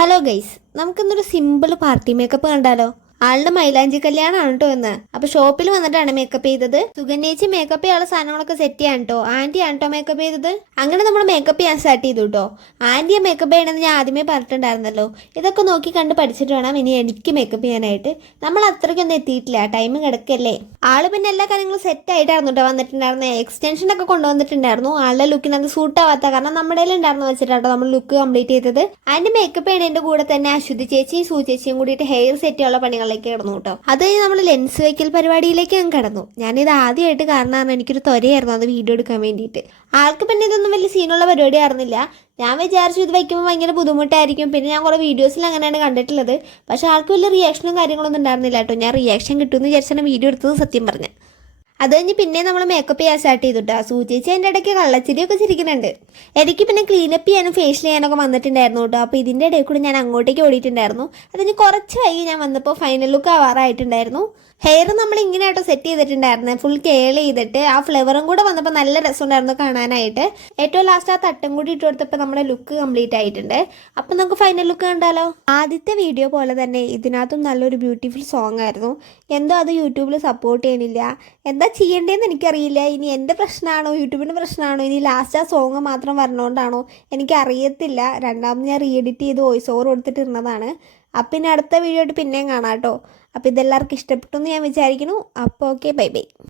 Hello guys, നമുക്കിന്നൊരു simple party makeup കണ്ടാലോ? ആളുടെ മൈലാഞ്ചി കല്യാണമാണ് കേട്ടോ ഇന്ന്. അപ്പൊ ഷോപ്പിൽ വന്നിട്ടാണ് മേക്കപ്പ് ചെയ്തത്. സുഗന്യേച്ചി മേക്കപ്പ് ചെയ്യാനുള്ള സാധനങ്ങളൊക്കെ സെറ്റ് ചെയ്യാൻ കേട്ടോ. ആന്റി ആണ് കേട്ടോ മേക്കപ്പ് ചെയ്തത്. അങ്ങനെ നമ്മൾ മേക്കപ്പ് ചെയ്യാൻ സ്റ്റാർട്ട് ചെയ്തു കേട്ടോ. ആന്റിയെ മേക്കപ്പ് ചെയ്യണമെന്ന് ഞാൻ ആദ്യമേ പറഞ്ഞിട്ടുണ്ടായിരുന്നല്ലോ. ഇതൊക്കെ നോക്കി കണ്ട് പഠിച്ചിട്ട് വേണം ഇനി എനിക്ക് മേക്കപ്പ് ചെയ്യാനായിട്ട്. നമ്മൾ അത്രയ്ക്കൊന്നും എത്തിയിട്ടില്ല, ടൈം കിടക്കല്ലേ. ആള് പിന്നെ എല്ലാ കാര്യങ്ങളും സെറ്റ് ആയിട്ടായിരുന്നു കേട്ടോ വന്നിട്ടുണ്ടായിരുന്നത്. എക്സ്റ്റൻഷൻ ഒക്കെ കൊണ്ടുവന്നിട്ടുണ്ടായിരുന്നു. ആളുടെ ലുക്കിന് അത് സൂട്ട് ആവാത്ത കാരണം നമ്മുടെ ഉണ്ടായിരുന്നു വെച്ചിട്ടാട്ടോ നമ്മൾ ലുക്ക് കംപ്ലീറ്റ് ചെയ്തത്. അതിന്റെ മേക്കപ്പ് ചെയ്യണതിന്റെ കൂടെ തന്നെ അശ്വതി ചേച്ചിയും സൂ ചേച്ചിയും കൂടിയിട്ട് ഹെയർ സെറ്റ് ചെയ്യാനുള്ള പണികൾ കിടന്നു കേട്ടോ. അത് കഴിഞ്ഞ് നമ്മൾ ലെൻസ് വയ്ക്കൽ പരിപാടിയിലേക്ക് ഞാൻ കടന്നു. ഞാനിത് ആദ്യമായിട്ട് കാരണം എനിക്കൊരു ത്വരയായിരുന്നു അത് വീഡിയോ എടുക്കാൻ വേണ്ടിയിട്ട്. ആൾക്ക് പിന്നെ ഇതൊന്നും വലിയ സീനുള്ള പരിപാടി ആയിരുന്നില്ല. ഞാൻ വിചാരിച്ചു ഇത് വയ്ക്കുമ്പോൾ ഭയങ്കര ബുദ്ധിമുട്ടായിരിക്കും. പിന്നെ ഞാൻ കുറേ വീഡിയോസിൽ അങ്ങനെയാണ് കണ്ടിട്ടുള്ളത്. പക്ഷെ ആൾക്ക് വലിയ റിയാക്ഷനും കാര്യങ്ങളൊന്നും ഉണ്ടായിരുന്നില്ല കേട്ടോ. ഞാൻ റിയാക്ഷൻ കിട്ടുമെന്ന് വിചാരിച്ചാണ് വീഡിയോ എടുത്തത്, സത്യം പറഞ്ഞ. അത് കഴിഞ്ഞ് പിന്നെ നമ്മൾ മേക്കപ്പ് ചെയ്യാൻ സ്റ്റാർട്ട് ചെയ്തിട്ടാ. സൂചിച്ച് അതിൻ്റെ ഇടയ്ക്ക് കള്ളച്ചിരിയൊക്കെ ചിരിക്കുന്നുണ്ട്. എനിക്ക് പിന്നെ ക്ലീനപ്പ് ചെയ്യാനും ഫേഷ്യൽ ചെയ്യാനൊക്കെ വന്നിട്ടുണ്ടായിരുന്നു കേട്ടോ. അപ്പോൾ ഇതിൻ്റെ ഇടയിൽ കൂടി ഞാൻ അങ്ങോട്ടേക്ക് ഓടിയിട്ടുണ്ടായിരുന്നു. അതിന് കുറച്ച് വൈകി ഞാൻ വന്നപ്പോൾ ഫൈനൽ ലുക്ക് ആവാറായിട്ടുണ്ടായിരുന്നു. ഹെയർ നമ്മൾ ഇങ്ങനെ ആട്ടോ സെറ്റ് ചെയ്തിട്ടുണ്ടായിരുന്നു, ഫുൾ കേൾ ചെയ്തിട്ട്. ആ ഫ്ലേവറും കൂടെ വന്നപ്പോൾ നല്ല രസമുണ്ടായിരുന്നു കാണാനായിട്ട്. ഏറ്റവും ലാസ്റ്റ് ആ തട്ടും കൂടി ഇട്ട് കൊടുത്തപ്പോൾ നമ്മുടെ ലുക്ക് കംപ്ലീറ്റ് ആയിട്ടുണ്ട്. അപ്പം നമുക്ക് ഫൈനൽ ലുക്ക് കണ്ടാലോ? ആദ്യത്തെ വീഡിയോ പോലെ തന്നെ ഇതിനകത്തും നല്ലൊരു ബ്യൂട്ടിഫുൾ സോങ് ആയിരുന്നു. എന്തോ അത് യൂട്യൂബിൽ സപ്പോർട്ട് ചെയ്യണില്ല. എന്താ ചെയ്യേണ്ടതെന്ന് എനിക്കറിയില്ല. ഇനി എൻ്റെ പ്രശ്നമാണോ യൂട്യൂബിൻ്റെ പ്രശ്നമാണോ ഇനി ലാസ്റ്റ് ആ സോങ് മാത്രം വരണോണ്ടാണോ എനിക്കറിയത്തില്ല. രണ്ടാമത് ഞാൻ റീ എഡിറ്റ് ചെയ്ത് വോയിസ് ഓവർ കൊടുത്തിട്ട് ഇരുന്നതാണ്. അപ്പം പിന്നെ അടുത്ത വീഡിയോ ആയിട്ട് പിന്നെയും കാണാം കേട്ടോ. അപ്പോൾ ഇതെല്ലാവർക്കും ഇഷ്ടപ്പെട്ടു എന്ന് ഞാൻ വിചാരിക്കുന്നു. അപ്പോൾ ഓക്കെ, ബൈ ബൈ.